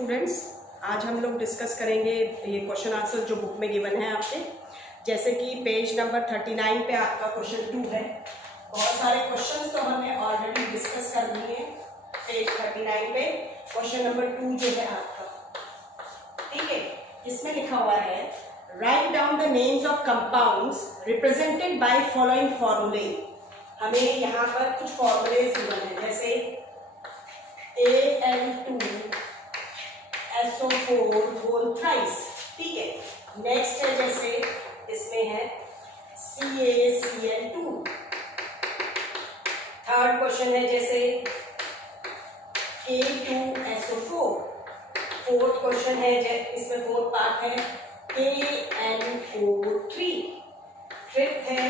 Students, आज हम लोग डिस्कस करेंगे ये क्वेश्चन आंसर जो बुक में गिवन है आपके। जैसे कि पेज नंबर 39 पे आपका क्वेश्चन 2 है। बहुत सारे क्वेश्चंस तो हमने ऑलरेडी डिस्कस कर लिए हैं। पेज 39 पे क्वेश्चन नंबर 2 जो है आपका, ठीक है, इसमें लिखा हुआ है right down the names of compounds represented by following फॉर्मूले। हमें यहाँ पर कुछ फॉर्मूलेज गिवन है, जैसे Al2SO4 होल थ्राइस, ठीक है। नेक्स्ट है जैसे इसमें है CaCl2। थर्ड क्वेश्चन है जैसे K2SO4। फोर्थ क्वेश्चन है इसमें फोर्थ पार्ट है KNO3। फिफ्थ है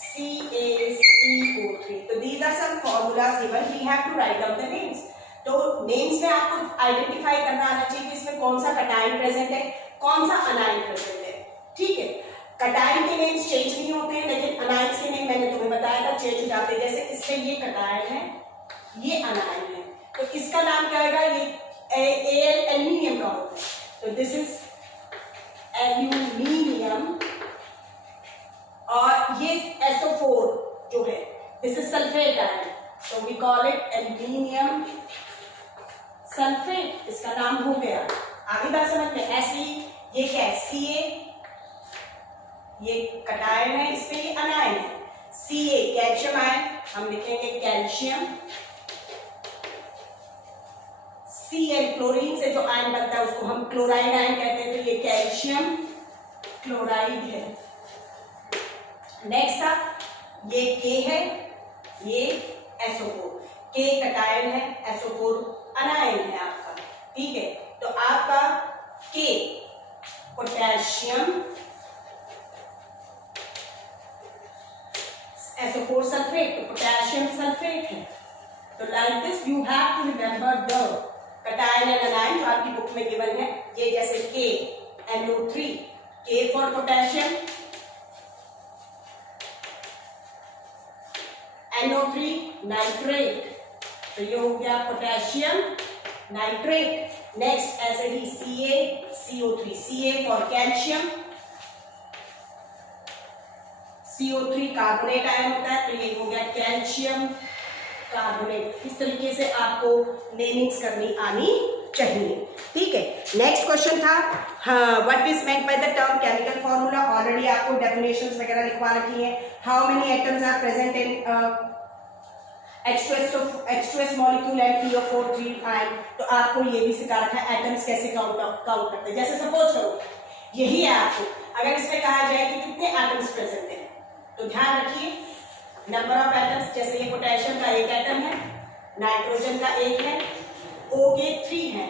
CaCO3। तो these are some formulas given. We have to write down the names. तो नेम्स में आपको आइडेंटिफाई करना आना चाहिए कि इसमें कौन सा कटायन प्रेजेंट है, कौन सा अनायन प्रेजेंट है, ठीक है। कटायन के नेम्स चेंज नहीं होते हैं, लेकिन अनायन के नेम मैंने तुम्हें बताया था चेंज हो जाते हैं। जैसे इसमें ये कटायन है, ये अनायन है, तो इसका नाम क्या होगा, ये एल्यूमिनियम का होता है। तो दिस इज एल्यूमिनियम। और ये SO4 जो है दिस इज सल्फेट आयन, तो we call it aluminium sulphate. इसका नाम हो गया। आगे बात समझ में। ऐसे ही ये क्या है, Ca, ये कटायन है, इस पे ये अनायन है। Ca कैल्शियम आयन, हम लिखेंगे कैल्शियम। Cl क्लोरीन से जो आयन बनता है उसको हम क्लोराइड आयन कहते हैं, तो ये कैल्शियम क्लोराइड है। नेक्स्ट था ये K है, ये SO4। K कटायन है, SO4 अनायन है आपका, ठीक है। तो आपका K पोटेशियम, SO4 सल्फेट, तो पोटेशियम सल्फेट है। तो like this you have to remember the cation and anion जो आपकी बुक में गिवन है। ये जैसे KNO3, K for potassium, NO3 nitrate, तो ये हो गया पोटेशियम नाइट्रेट। नेक्स्ट ऐसे ही CaCO3, Ca for calcium, CO3 carbonate ion होता है, तो ये हो गया कैल्शियम कार्बोनेट। इस तरीके से आपको नेमिंग्स करनी आनी चाहिए, ठीक है। नेक्स्ट क्वेश्चन था what is meant by the term chemical formula. Already आपको डेफिनेशंस वगैरह लिखवा रखी है। How many atoms are present in H2S molecule and PO4 3 ion. तो आपको ये भी सिखा रखा है एटम्स कैसे काउंट करते हैं। जैसे सपोज करो यही है आपको, अगर इसमें कहा जाए कि कितने एटम्स प्रेजेंट हैं, तो ध्यान रखिए नंबर ऑफ एटम्स। जैसे ये पोटेशियम का एक एटम है, नाइट्रोजन का एक है, O के 3 है,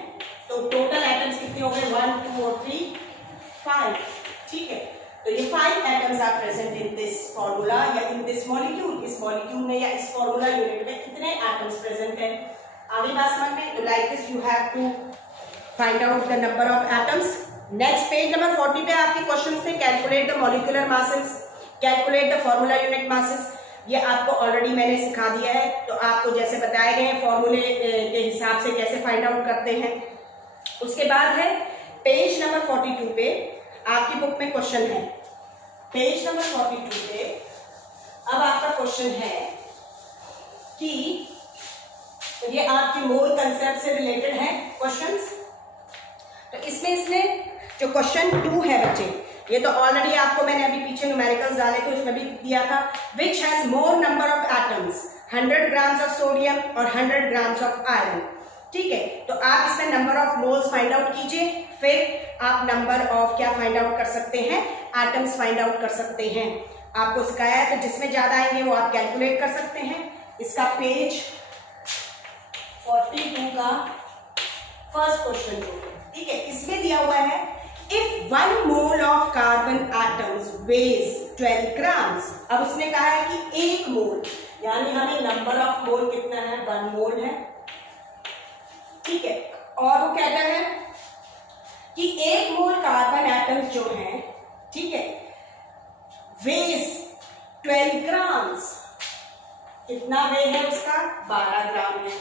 तो टोटल एटम्स कितने हो गए, 1 2 और 3 5, ठीक है। तो ये 5 atoms are present in this formula या इन दिस मॉलिक्यूल। इस मॉलिक्यूल में या इस फॉर्मूला यूनिट में कितने एटम्स प्रेजेंट हैं, आगे बात समझ में। तो like this you have to find out the number of atoms. Next page number 40 पे आपके क्वेश्चन थे calculate the molecular masses, calculate the formula unit masses. ये आपको ऑलरेडी मैंने सिखा दिया है, तो आपको जैसे बताए गए फॉर्मूले के हिसाब से कैसे फाइंड आउट करते हैं। उसके बाद है पेज नंबर 42 पे आपकी बुक में क्वेश्चन है। पेज नंबर 42 पे अब आपका क्वेश्चन है कि ये आपके मोल कंसेप्ट से रिलेटेड है क्वेश्चंस। तो इसने जो क्वेश्चन 2 है बच्चे, ये तो ऑलरेडी आपको मैंने अभी पीछे न्यूमेरिकल्स डाले थे उसमें भी दिया था। Which has more number of atoms, 100 grams of sodium और 100 ग्राम्स ऑफ आयरन, ठीक है। तो आप इसमें number of moles find out कीजिए, फिर आप नंबर ऑफ क्या फाइंड आउट कर सकते हैं, एटम्स फाइंड आउट कर सकते हैं। आपको सिखाया है, तो जिसमें ज्यादा आएंगे वो आप कैलकुलेट कर सकते हैं। इसका पेज 42 का फर्स्ट क्वेश्चन जो है, ठीक है, इसमें दिया हुआ है if 1 mole of carbon atoms weighs 12 grams. अब उसने कहा है कि 1 मोल, यानी हमें नंबर ऑफ मोल कितना है, 1 मोल है, ठीक है। और वो कहता है कि 1 मोल कार्बन एटम्स जो हैं, ठीक है, वेज 12 ग्राम्स। कितना वे है उसका, 12 ग्राम है।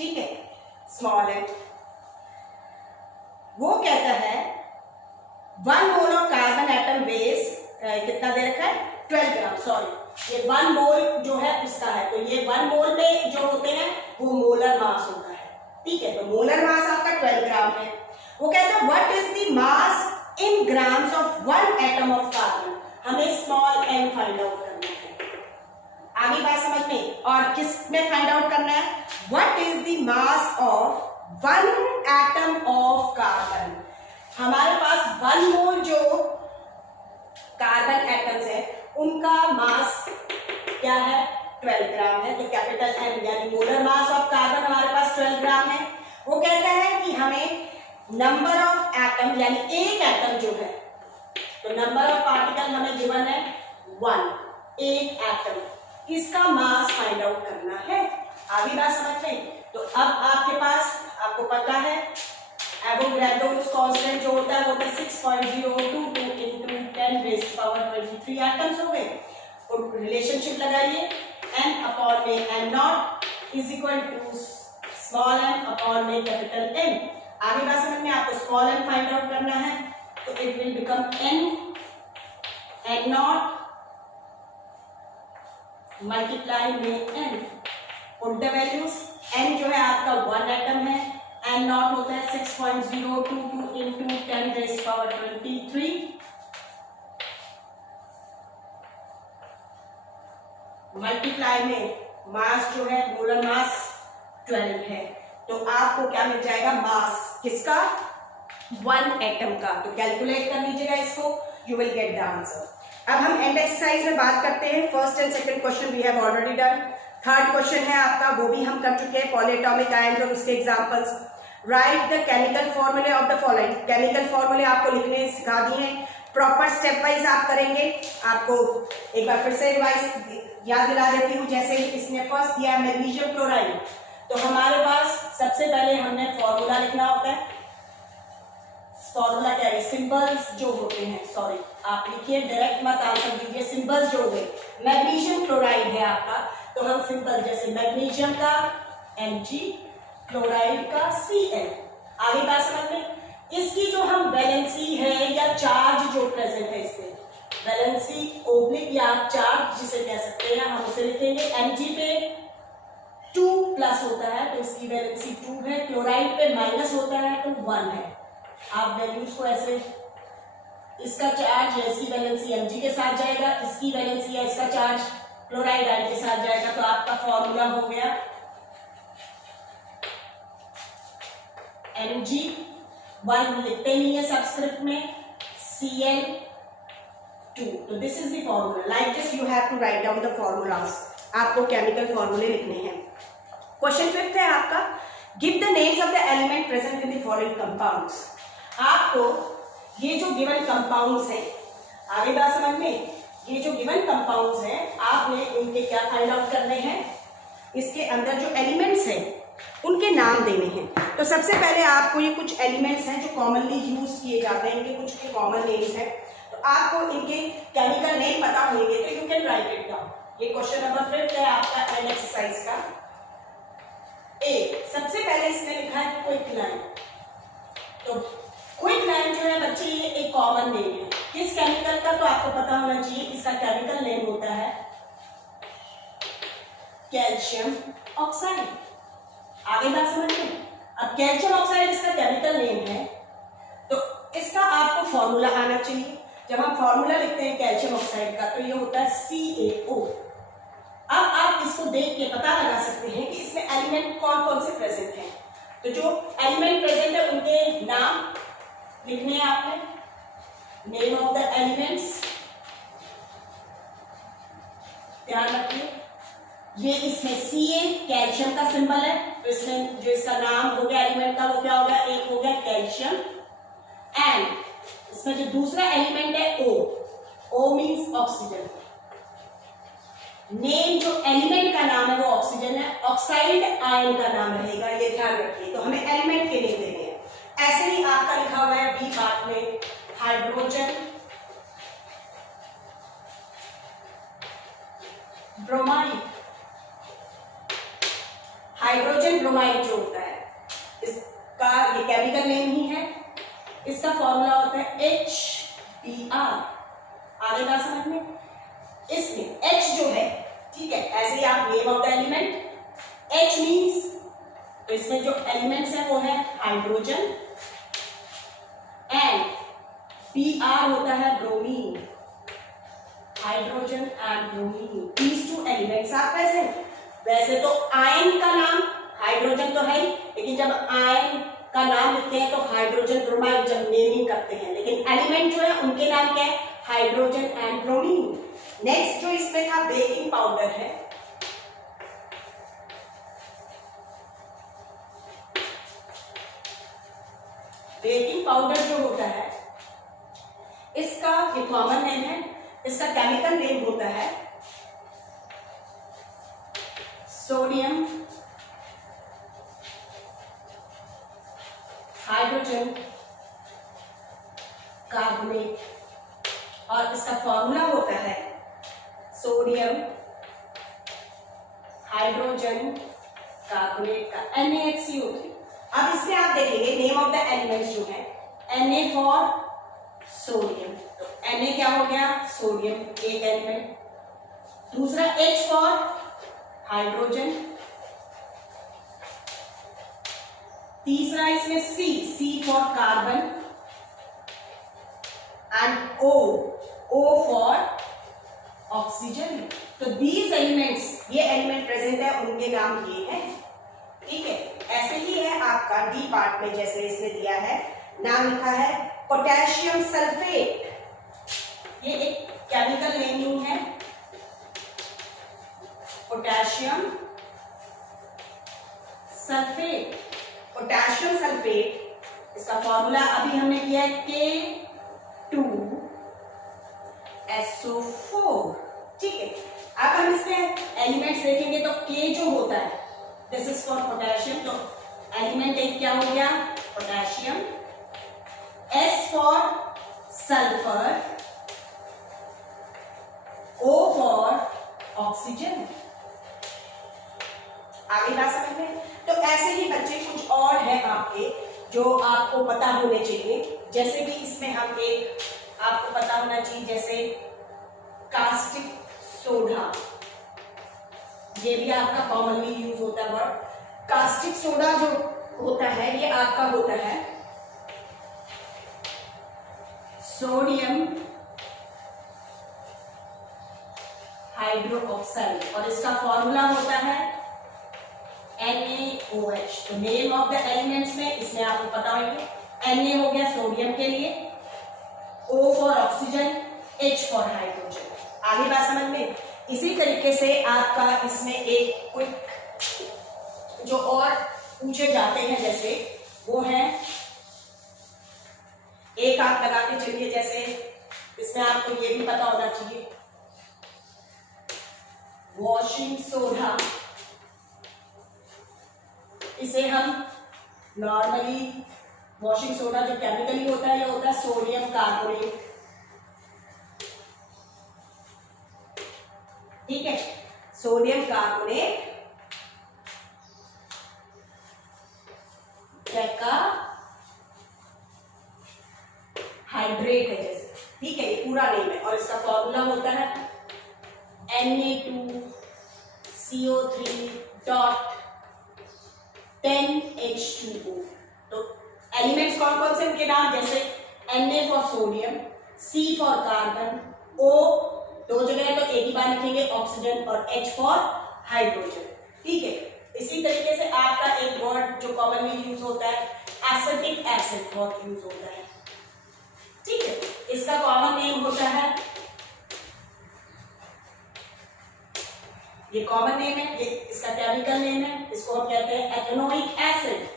ठीक है, स्मॉल एन। वो कहता है 1 mole of carbon atom weighs कितना दे रखा है 12 ग्राम, सॉरी ये 1 मोल जो है उसका है, तो ये 1 मोल में जो होते हैं वो मोलर मास होता है, ठीक है। तो मोलर मास आपका 12 ग्राम है। वो कहता है what is the mass in grams of 1 atom of carbon, हमें स्मॉल एन फाइंड आउट करना है। आगे बात समझ में, और किस में फाइंड आउट करना है, what is the mass of 1 atom of carbon. हमारे पास 1 मोल जो कार्बन एटम्स है उनका मास क्या है 12 ग्राम है, तो कैपिटल एन यानी मोलर मास ऑफ कार्बन हमारे पास 12 ग्राम है। वो कहता है कि हमें नंबर ऑफ एटम यानी एक एटम जो है, तो नंबर ऑफ पार्टिकल हमें गिवन है 1, एक एटम, इसका मास फाइंड आउट करना है। आगे बात समझ में, तो अब आपके पास आपको पता है एवोगैड्रोस कांस्टेंट जो होता है वो 6.022 into 10 raised power 23 एटम्स हो गए। और रिलेशनशिप लगाइए n अपॉन में m nought is equal to small m upon में कैपिटल N। आगे बात समझ में, आपको स्मॉल m फाइंड आउट करना है, तो it will become n not multiply में n। Put the values, n जो है आपका 1 एटम है, n नॉट होता है 6.022 into 10 raised power 23 मल्टीप्लाई में मास जो है मोलर मास 12 है, तो आपको क्या मिल जाएगा मास किसका 1 एटम का। तो कैलकुलेट कर लीजिएगा इसको, you will get the answer. अब हम एंड एक्सरसाइज में बात करते हैं। First and second question we have already done. Third question है आपका, वो भी हम कर चुके हैं, पॉलीएटॉमिक आयंस और उसके एग्जांपल्स। राइट द केमिकल फॉर्मूले ऑफ द फॉलोइंग। केमिकल फॉर्मूले आपको लिखने सिखा दिए हैं, प्रॉपर स्टेप वाइज आप करेंगे। आपको एक बार फिर से रिवाइज याद दिला देती हूँ। जैसे इसने फर्स्ट दिया मैग्नीशियम क्लोराइड, तो हमारे पास सबसे पहले हमने फॉर्मूला लिखना होता है। फॉर्मूला क्या है, सिंबल्स जो होते हैं, सॉरी आप लिखिए डायरेक्ट मत आंसर दीजिए, सिंबल्स जो होंगे। मैग्नीशियम क्लोराइड है आपका, तो हम सिंपल जैसे मैग्नीशियम का Mg, क्लोराइड का Cl। आगे बात समझ में, इसकी जो हम वैलेंसी है या चार्ज जो प्रेजेंट है इसमें, वैलेंसी ओब्लिक या चार्ज जिसे कह सकते हैं, हम उसे लिखेंगे Mg पे 2 प्लस होता है तो इसकी वैलेंसी 2 है, क्लोराइड पे माइनस होता है तो 1 है। आप वैल्यूज को ऐसे, इसका चार्ज या इसकी वैलेंसी Mg के साथ जाएगा, इसकी वैलेंसी या इसका चार्ज क्लोराइड आयन के साथ जाएगा, तो आपका फॉर्मूला हो गया Mg 1 लिखते नहीं है सबस्क्रिप्ट में, Cl2। तो this is the formula. Like this you have to write down the formulas. आपको केमिकल फॉर्मूले लिखने हैं। क्वेश्चन 5 है आपका, give the names of the element present in the following compounds. आपको ये जो गिवन कंपाउंड्स हैं, आगे बात समझ में, ये जो गिवन कंपाउंड्स हैं आपने उनके क्या फाइंड आउट करने हैं, इसके अंदर जो एलिमेंट्स हैं उनके नाम देने हैं। तो सबसे पहले आपको ये कुछ एलिमेंट्स हैं जो कॉमनली यूज किए जाते हैं, इनके कुछ के कॉमन नेम्स हैं, तो आपको इनके केमिकल नेम पता होंगे तो you can write it down. ये क्वेश्चन नंबर 5 है आपका एंड एक्सरसाइज का। ए, सबसे पहले इसमें लिखा है क्विक लाइन। तो क्विक लाइन जो है बच्चे ये एक कॉमन नेम है किस केमिकल का, तो आपको पता होना चाहिए इसका केमिकल नेम होता है कैल्शियम ऑक्साइड। आगे बात समझ में, अब कैल्शियम ऑक्साइड इसका केमिकल नेम है, तो इसका आपको फॉर्मूला आना चाहिए। जब हम फॉर्मूला लिखते हैं कैल्शियम ऑक्साइड का तो ये होता है CaO। अब आप इसको देख के पता लगा सकते हैं कि इसमें एलिमेंट कौन कौन से प्रेजेंट हैं। तो जो एलिमेंट प्रेजेंट है उनके नाम लिखने हैं आपने, नेम ऑफ द एलिमेंट्स, ध्यान रखिए। ये इसमें Ca कैल्शियम का सिंबल है, तो इसमें जो इसका नाम हो गया एलिमेंट का वो क्या हो गया, एक हो गया कैल्शियम। एंड इसमें जो दूसरा एलिमेंट है O मीन्स ऑक्सीजन। नेम जो एलिमेंट का नाम है वो ऑक्सीजन है, ऑक्साइड आयन का नाम रहेगा, ये ध्यान रखिए। तो हमें एलिमेंट के नेम देने हैं। ऐसे ही आपका लिखा हुआ है बी पार्ट में हाइड्रोजन, ब्रोमाइड, हाइड्रोजन ब्रोमाइड जो होता है, इसका ये केमिकल नेम ही है, इसका फॉर्मूला होता है HBr। आगे बात समझ में? इसमें H जो है, ठीक है, ऐसे ही आप name of the element, H means, तो इसमें जो एलिमेंट्स है वो है हाइड्रोजन, एंड Br होता है bromine, hydrogen and bromine, these two elements are present. वैसे तो आयन का नाम हाइड्रोजन तो है ही, लेकिन जब आयन का नाम लिखते हैं तो हाइड्रोजन ब्रोमाइड जब नेमिंग करते हैं, लेकिन एलिमेंट जो है उनके नाम क्या है? Hydrogen and bromine. नेक्स्ट जो इसमें था बेकिंग पाउडर है, बेकिंग पाउडर जो होता है इसका ये कॉमन नेम है, इसका केमिकल नेम होता है सोडियम हाइड्रोजन कार्बोनेट, और इसका फॉर्मूला होता है सोडियम हाइड्रोजन कार्बोनेट का NaHCO3। अब इसमें आप देखेंगे नेम ऑफ द एलिमेंट्स जो है, Na फॉर सोडियम, तो Na क्या हो गया? सोडियम एक एलिमेंट, दूसरा H फॉर हाइड्रोजन, तीसरा इसमें C for carbon, and O for oxygen. तो दीज एलिमेंट्स, ये एलिमेंट प्रेजेंट है, उनके नाम ये है, ठीक है। ऐसे ही है आपका डी पार्ट में, जैसे इसमें दिया है, नाम लिखा है पोटेशियम सल्फेट, ये एक केमिकल नेमिंग है, पोटेशियम सल्फेट। पोटेशियम सल्फेट, इसका फॉर्मूला अभी हमने किया है K2SO4, ठीक है। अब हम इसमें एलिमेंट्स देखेंगे तो K जो होता है, दिस इज फॉर पोटेशियम, तो एलिमेंट एक क्या हो गया? Potassium, S for sulphur, O for oxygen. आगे बात समझ में? तो ऐसे ही बच्चे कुछ और है आपके जो आपको पता होने चाहिए, जैसे कि इसमें हम एक आपको पता होना चाहिए, जैसे कास्टिक सोडा, ये भी आपका कॉमनली यूज होता है वर्ड। कास्टिक सोडा जो होता है ये आपका होता है सोडियम हाइड्रोक्साइड, और इसका फॉर्मूला होता है NaOH। तो नेम ऑफ द एलिमेंट्स में इसमें आपको पता होंगे, Na हो गया सोडियम के लिए, O for oxygen, H for hydrogen. आगे बात समझ में? इसी तरीके से आपका इसमें एक क्विक जो और पूछे जाते हैं, जैसे वो है, एक आप लगा के चलिए, जैसे इसमें आपको ये भी पता होना चाहिए, वॉशिंग सोडा, इसे हम नॉर्मली वॉशिंग सोडा जो केमिकली होता है, ये होता है सोडियम कार्बोनेट, ठीक है, सोडियम कार्बोनेट का हाइड्रेट है जैसे, ठीक है, ये पूरा नेम है, और इसका फॉर्मूला होता है Na2CO3.10H2O। तो एलिमेंट्स कौन कौन से उनके नाम, जैसे Na for sodium, C for carbon, O दो जगह है तो एक ही बार लिखेंगे ऑक्सीजन, और H फॉर हाइड्रोजन, ठीक है। इसी तरीके से आपका एक वर्ड जो कॉमनली यूज होता है एसिटिक एसिड, बहुत यूज होता है, ठीक है। इसका कॉमन नेम होता है, ये कॉमन नेम है, ये इसका केमिकल नेम है, इसको हम कहते हैं एथेनोइक एसिड।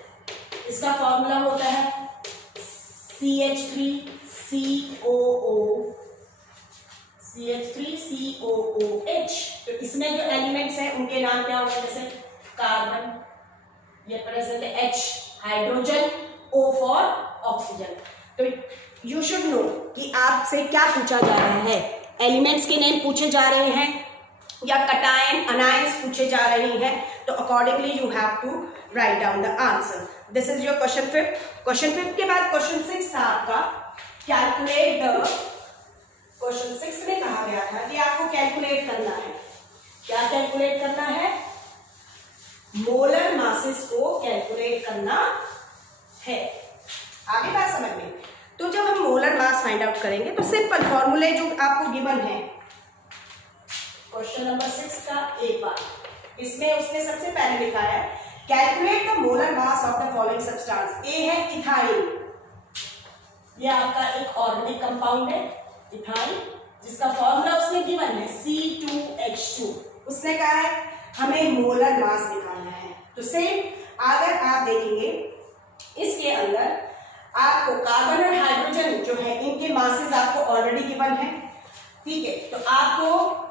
इसका फॉर्मूला होता है CH3COOH। तो इसमें जो एलिमेंट्स हैं उनके नाम क्या होंगे, जैसे कार्बन, ये प्रेजेंट है H, hydrogen, O for oxygen. तो यू शुड नो कि आपसे क्या पूछा जा रहा है, एलिमेंट्स के नेम पूछे जा रहे हैं, या कटायन अनायंस पूछे जा रही हैं, तो accordingly you have to write down the answer. This is your question 5। Question 5 के बाद क्वेश्चन 6 था आपका कैलकुलेट द। क्वेश्चन 6 में कहा गया था कि आपको कैलकुलेट करना है। क्या कैलकुलेट करना है? मोलर मासेस को कैलकुलेट करना है। आगे बात समझ में। तो जब हम मोलर मास फाइंड आउट करेंगे तो सिंपल फॉर्मूले जो आपको गिवन है क्वेश्चन नंबर 6 का एक बार, इसमें उसने सबसे पहले लिखा है calculate the molar mass of the following substance. A है इथाइल, ये आपका एक ऑर्गेनिक कंपाउंड है इथाइल, जिसका फॉर्मूला उसने गिवन है C2H2। उसने कहा है हमें मोलर मास निकालना है। तो सेम अगर आप देखेंगे इसके अंदर आपको कार्बन और हाइड्रोजन जो है इनके मासेस आपको ऑलरेडी गिवन है, ठीक है। तो आपको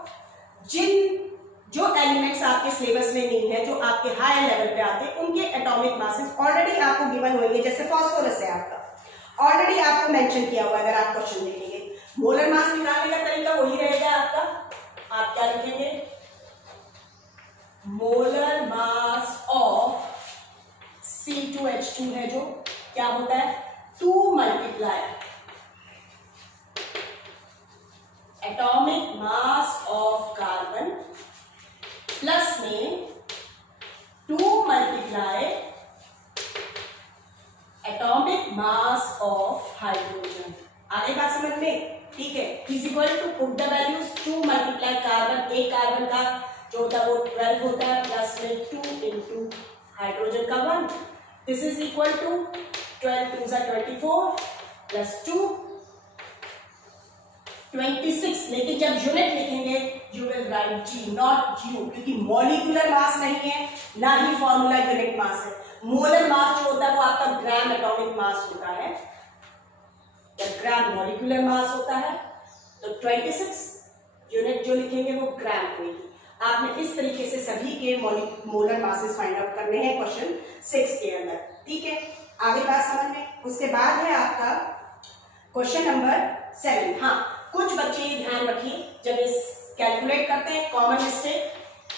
जो एलिमेंट्स आपके सिलेबस में नहीं है, जो आपके हायर लेवल पे आते हैं, उनके एटॉमिक मासेस ऑलरेडी आपको गिवन होंगे। जैसे फास्फोरस है आपका ऑलरेडी आपको मेंशन किया हुआ है। अगर आप क्वेश्चन देखेंगे मोलर मास निकालने का तरीका वही रहेगा आपका। आप क्या लिखेंगे? मोलर मास ऑफ C2H2 है जो क्या होता है 2 multiply atomic mass of carbon plus में 2 multiply atomic mass of hydrogen. आगे बात समझ में, ठीक है। Is equal to put the values 2 multiply carbon, एक कार्बन का जो होता है वो 12 होता है, प्लस में 2 इंटू हाइड्रोजन का 1। दिस इज इक्वल टू 12 2 24 प्लस 2 26। लेकिन जब यूनिट लिखेंगे you will write G not U, क्योंकि मॉलिक्यूलर मास नहीं है ना ही फॉर्मूला यूनिट मास है। मोलर मास जो होता है वो आपका ग्राम एटॉमिक मास होता है, ग्राम मॉलिक्यूलर मास होता है। तो 26 यूनिट जो लिखेंगे वो ग्राम होगी। आपने इस तरीके से सभी के मोलर मासेस फाइंड आउट करने हैं क्वेश्चन 6 के अंदर, ठीक है। आगे बात समझ में। उसके बाद है आपका क्वेश्चन नंबर 7। हाँ, कुछ बच्चे ये ध्यान रखिए जब इस कैलकुलेट करते हैं कॉमन मिस्टेक,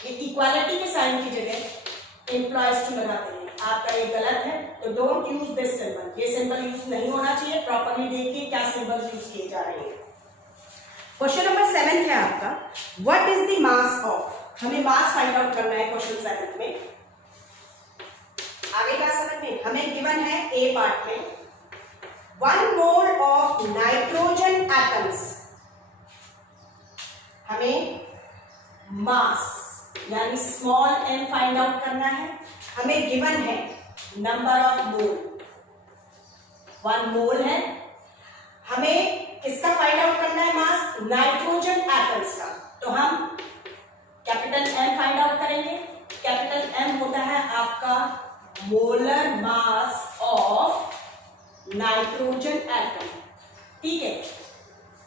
ये इक्वालिटी के साइन की जगह एम्प्लॉयज टू लगाते हैं। आपका ये गलत है, तो डोंट यूज दिस सिंबल। ये सिंबल यूज नहीं होना चाहिए। प्रॉपरली देखिए क्या सिंबल्स यूज किए जा रहे हैं। क्वेश्चन नंबर 7 है आपका what is the mass of. हमें मास फाइंड आउट करना है क्वेश्चन 7 में। आगे क्या समझ में, हमें गिवन है ए पार्ट में 1 मोल ऑफ नाइट्रोजन एटम्स। हमें मास यानी स्मॉल m फाइंड आउट करना है। हमें गिवन है नंबर ऑफ मोल 1 मोल है। हमें किसका फाइंड आउट करना है? मास नाइट्रोजन एटम्स का। तो हम कैपिटल M फाइंड आउट करेंगे। कैपिटल M होता है आपका molar mass of nitrogen atom, ठीक है।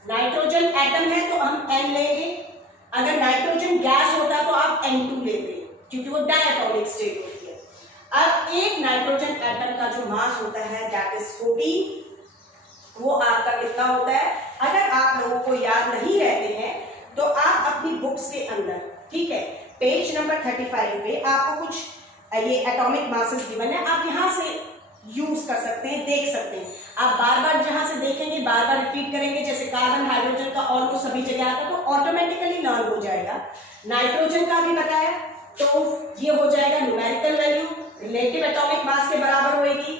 नाइट्रोजन एटम है तो हम N लेंगे। अगर नाइट्रोजन गैस होता तो आप N2 लेते, क्योंकि वो डायटोमिक स्टेट होती है। अब एक नाइट्रोजन एटम का जो मास होता है दैट इज 14। वो आपका कितना होता है? अगर आप लोगों को याद नहीं रहते हैं तो आप अपनी बुक्स के अंदर, ठीक है, पेज नंबर 35 पे आपको कुछ ये एटॉमिक मासेस गिवन है। आप यहाँ से यूज कर सकते हैं, देख सकते हैं। आप बार बार जहां से देखेंगे बार बार रिपीट करेंगे। जैसे कार्बन हाइड्रोजन का ऑलमोस्ट सभी जगह आता है तो ऑटोमेटिकली लर्न हो जाएगा। नाइट्रोजन का भी बताया तो ये हो जाएगा न्यूमेरिकल वैल्यू रिलेटिव एटॉमिक मास के बराबर होगी,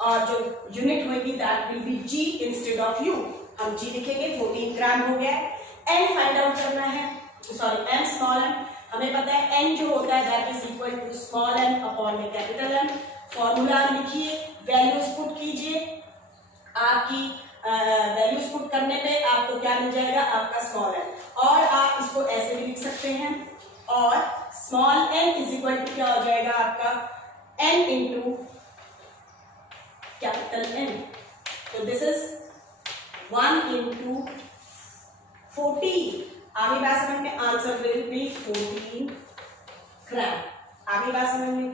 और जो यूनिट होगी that will be G instead of U। हम G लिखेंगे, 14 ग्राम हो गया। N फाइंड आउट करना है, सॉरी M स्मॉल m। हमें पता है N जो होता है that is equal to small m upon में कैपिटल M। फॉर्मूला लिखिए, वैल्यूज पुट कीजिए। आपकी वैल्यूज पुट करने पे आपको क्या मिल जाएगा? आपका स्मॉल m। और आप इसको ऐसे भी लिख सकते हैं, और small m is equal to क्या हो जाएगा आपका n इंटू कैपिटल N। तो दिस इज 1 इंटू 14। आगे बात समझ में, आंसर विल बी 14 ग्राम। आगे बात समझ में,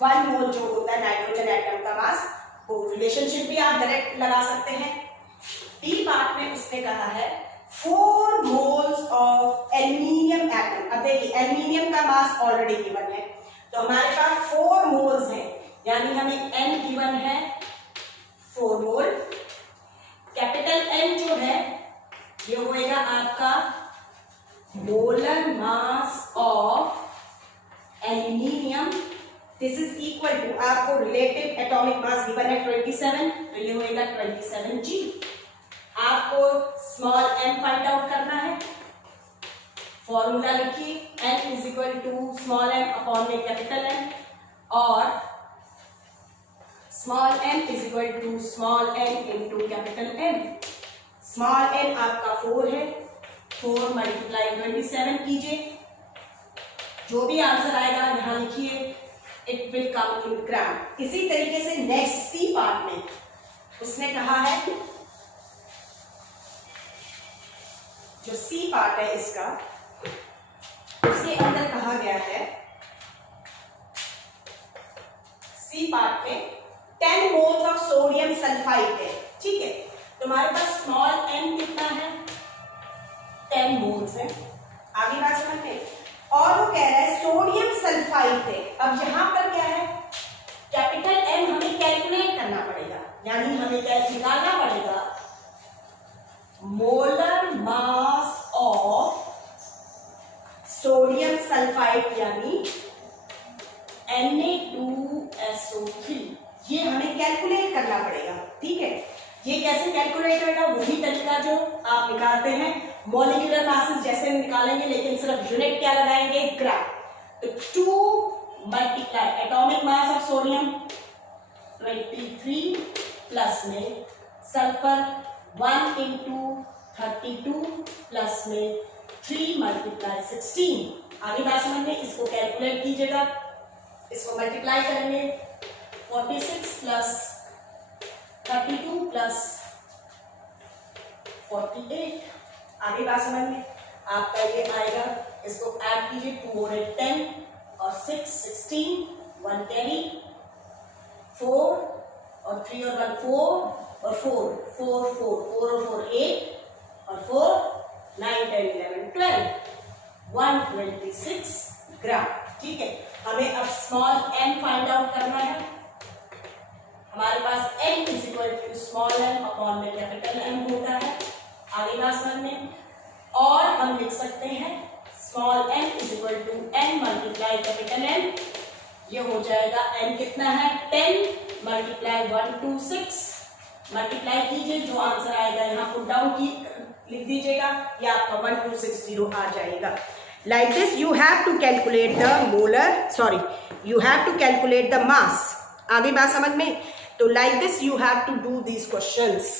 1 मोल जो होता है नाइट्रोजन एटम का मास, वो रिलेशनशिप भी आप डायरेक्ट लगा सकते हैं। टी पार्ट में उसने कहा है 4 moles ऑफ एल्यूमिनियम एटम। अब देखिए एल्यूमिनियम का मास ऑलरेडी गिवन है, तो हमारे पास 4 मोल्स हैं, यानी हमें n गिवन है 4 मोल। कैपिटल N जो है ये होएगा आपका molar mass of aluminium. This is equal to, आपको रिलेटिव एटॉमिक मास गिवन है 27, तो ये होएगा 27G। आपको स्मॉल m फाइंड आउट करना है, फॉर्मूला लिखिए, n is equal to small m upon में कैपिटल M, और small m is equal to small n into capital M। Small n आपका 4 है, 4 मल्टीप्लाई 27 कीजिए, जो भी आंसर आएगा यहां लिखिए, इट विल कम इन ग्राम। इसी तरीके से नेक्स्ट C पार्ट में उसने कहा है, जो C पार्ट है इसका, उसके अंदर कहा गया है C पार्ट में 10 मोल्स ऑफ सोडियम सल्फाइड है, ठीक है। तो हमारे पास स्मॉल m कितना है, 10 मोल्स है, आगे बात समझते हैं। और वो कह रहा है सोडियम सल्फाइड है। अब यहां पर क्या है, कैपिटल M हमें कैलकुलेट करना पड़ेगा, यानी हमें क्या निकालना पड़ेगा, molar mass of sodium sulphide यानी Na2SO3, ये हमें कैलकुलेट करना पड़ेगा, ठीक है। ये कैसे कैलकुलेट होगा, वही तरीका जो आप निकालते हैं मॉलिक्यूलर मासेस जैसे निकालेंगे, लेकिन सिर्फ यूनिट क्या लगाएंगे, ग्राम। तो 2 multiply atomic mass of sodium 23 plus में सल्फर 1 इंटू 32 प्लस में 3 मल्टीप्लाई 16। आगे बात समझ में, इसको कैलकुलेट कीजिएगा, इसको मल्टीप्लाई करेंगे, 46 प्लस 32 प्लस 48। आगे बात समझ में, आपका ये आएगा, इसको ऐड कीजिए, 2 और 8 10 और 6 16, 1 कैरी, 4 और 3 और 1 4 और 4 4 4 4 और 4 8 और 4 9 10 11 12 126 ग्राम, ठीक है। हमें अब स्मॉल m फाइंड आउट करना है। हमारे पास n is equal to small m upon में कैपिटल M होता है, आगे बात समझ में। और हम लिख सकते हैं small m is equal to n multiply capital M, ये हो जाएगा n कितना है 10 मल्टीप्लाई 126, मल्टीप्लाई कीजिए, जो आंसर आएगा यहाँ पुट डाउन की लिख दीजिएगा, ये आपका 1260 आ जाएगा। Like this you have to calculate the molar, sorry, you have to calculate the mass। आगे बात समझ में, तो like this you have to do these questions।